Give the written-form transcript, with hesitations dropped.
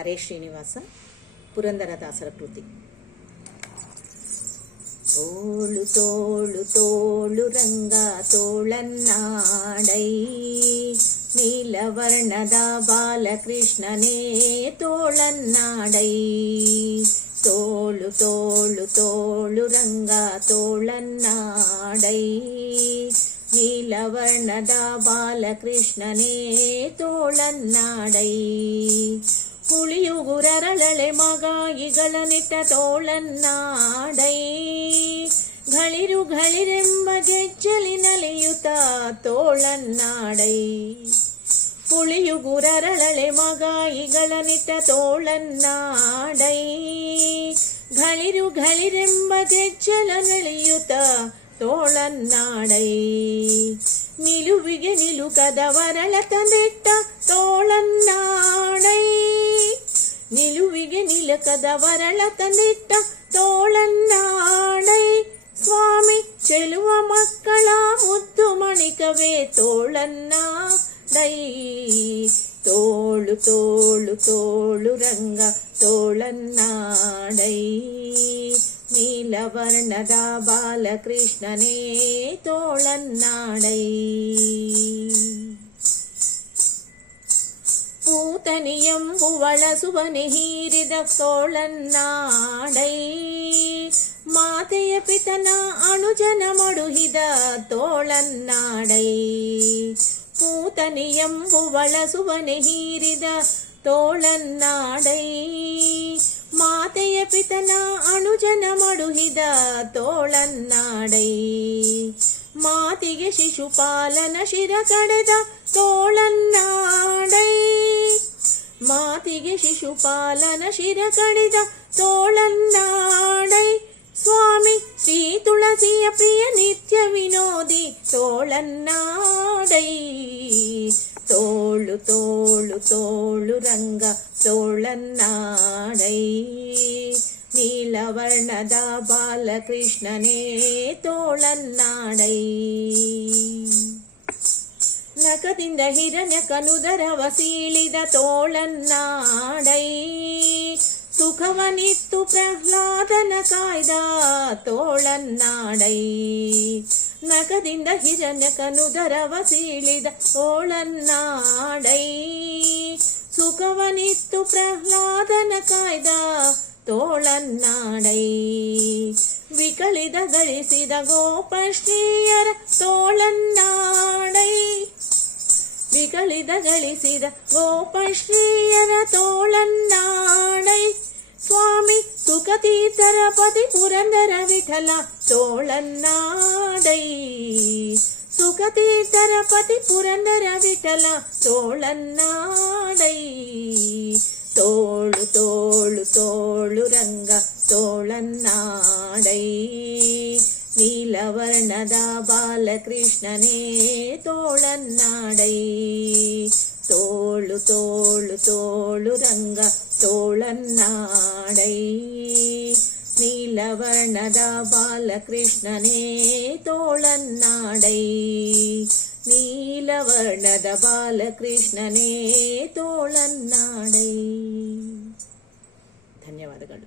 ಹರೇ ಶ್ರೀನಿವಾಸ ಪುರಂದರದಾಸರ ಕೃತಿ. ತೋಳು ತೋಳು ತೋಳು ರಂಗ ತೋಳನ್ನಾಡೈ, ನೀಲವರ್ಣದ ಬಾಲಕೃಷ್ಣನೇ ತೋಳನ್ನಾಡೈ. ತೋಳು ತೋಳು ತೋಳು ರಂಗ ತೋಳನ್ನಾಡೈ, ನೀಲವರ್ಣದ ಬಾಲಕೃಷ್ಣನೇ ತೋಳನ್ನಾಡೈ. ಹುಳಿಯುಗುರರಳಳೆ ಮಗಾಯಿಗಳನಿಟ್ಟ ತೋಳನ್ನಾಡೈ, ಗಳಿರು ಗಳಿರೆಂಬ ಗೆಜ್ಜಲಿನಲಿಯುತ ತೋಳನ್ನಾಡೈ. ಹುಳಿಯುಗುರರಳಳೆ ಮಗಾಯಿಗಳನಿಟ್ಟ ತೋಳನ್ನಾಡೈ, ಗಳಿರು ಗಳಿರೆಂಬ ಗೆಜ್ಜಲನಲಿಯುತ ತೋಳನ್ನಾಡೈ. ನಿಲುವಿಗೆ ನಿಲುಕದ ವರಳ ತಂದಿಟ್ಟ ತೋಳನ್ನಾಡೈ, ನಿಲುವಿಗೆ ನಿಲುಕದ ವರಳ ತಂದಿಟ್ಟ ತೋಳನ್ನಾಡೈ. ಸ್ವಾಮಿ ಚೆಲುವ ಮಕ್ಕಳ ಮುದ್ದು ಮಣಿಕವೇ ತೋಳನ್ನಾಡೈ. ತೋಳು ತೋಳು ತೋಳು ರಂಗ ತೋಳನ್ನಾಡೈ, ನೀಲವರ್ಣದ ಬಾಲಕೃಷ್ಣನೇ ತೋಳನ್ನಾಡೈ. ಪೂತನಿಯಂಬುವಳ ಸುವನೆ ಹೀರಿದ ತೋಳನ್ನಾಡೈ, ಮಾತೆಯ ಪಿತನ ಅಣುಜನ ಮಡುಹಿದ ತೋಳನ್ನಾಡೈ. ಪೂತನಿಯಂಬುವಳ ಸುವನೆ ಹೀರಿದ ತೋಳನ್ನಾಡೈ, ಮಾತೆಯ ಪಿತನ ಅಣುಜನ ಮಡುಹಿದ ತೋಳನ್ನಾಡೈ. ಮಾತಿಗೆ ಶಿಶುಪಾಲನ ಶಿರ ಕಡೆದ ತೋಳನ್ನಾಡೈ, ಮಾತಿಗೆ ಶಿಶುಪಾಲನ ಶಿರ ಕಡಿದ ತೋಳನ್ನಾಡೈ. ಸ್ವಾಮಿ ಶ್ರೀ ತುಳಸಿಯ ಪ್ರಿಯ ನಿತ್ಯ ವಿನೋದಿ ತೋಳನ್ನಾಡೈ. ತೋಳು ತೋಳು ತೋಳು ರಂಗ ತೋಳನ್ನಾಡೈ, ನೀಲವರ್ಣದ ಬಾಲಕೃಷ್ಣನೇ ತೋಳನ್ನಾಡೈ. ನಖದಿಂದ ಹಿರಣ್ಯ ಕನುದರವ ಸೀಳಿದ ತೋಳನ್ನಾಡೈ, ಸುಖವನಿತ್ತು ಪ್ರಹ್ಲಾದನ ಕಾಯ್ದ ತೋಳನ್ನಾಡೈ. ನಖದಿಂದ ಹಿರಣ್ಯ ಕನುದರವ ಸೀಳಿದ ತೋಳನ್ನಾಡೈ, ಸುಖವನಿತ್ತು ಪ್ರಹ್ಲಾದನ ಕಾಯ್ದ ತೋಳನ್ನಾಡೈ. ವಿಕಳಿದ ಗಳಿಸಿದ ಗೋಪಶ್ರೀಯರ ತೋಳನ್ನಾಡೈ, ವಿಕಳಿದ ಗಳಿಸಿದ ಗೋಪಶ್ರೀಯರ ತೋಳನ್ನಾಡೈ. ಸ್ವಾಮಿ ಸುಖತೀರ್ಥರ ಪತಿ ಪುರಂದರ ವಿಠಲ ತೋಳನ್ನಾಡೈ, ಸುಖತೀರ್ಥರ ಪತಿ ಪುರಂದರ ವಿಠಲ ತೋಳನ್ನಾಡೈ. ತೋಳು ತೋಳು ತೋಳು ರಂಗ ತೋಳನ್ನಾಡೈ, ನೀಲವರ್ಣದ ಬಾಲಕೃಷ್ಣನೇ ತೋಳನ್ನಾಡೈ. ತೋಳು ತೋಳು ತೋಳು ರಂಗ ತೋಳನ್ನಾಡೈ, ನೀಲವರ್ಣದ ಬಾಲಕೃಷ್ಣನೇ ತೋಳನ್ನಾಡೈ. ನೀಲವರ್ಣದ ಬಾಲಕೃಷ್ಣನೇ ತೋಳನ್ನಾಡೈ. ಧನ್ಯವಾದಗಳು.